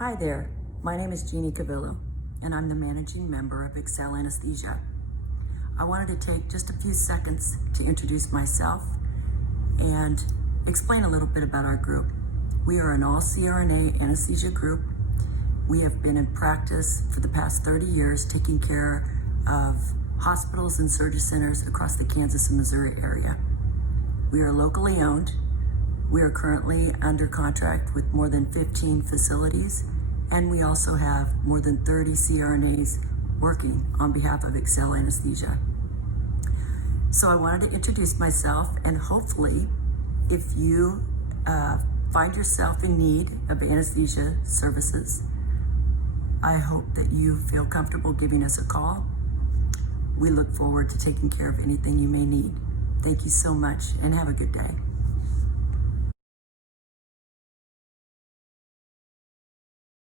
Hi there, my name is Jeannie Cavillo, and I'm the managing member of Excel Anesthesia. I wanted to take just a few seconds to introduce myself and explain a little bit about our group. We are an all-CRNA anesthesia group. We have been in practice for the past 30 years taking care of hospitals and surgery centers across the Kansas and Missouri area. We are locally owned. We are currently under contract with more than 15 facilities, and we also have more than 30 CRNAs working on behalf of Excel Anesthesia. So I wanted to introduce myself, and hopefully, if you find yourself in need of anesthesia services, I hope that you feel comfortable giving us a call. We look forward to taking care of anything you may need. Thank you so much, and have a good day.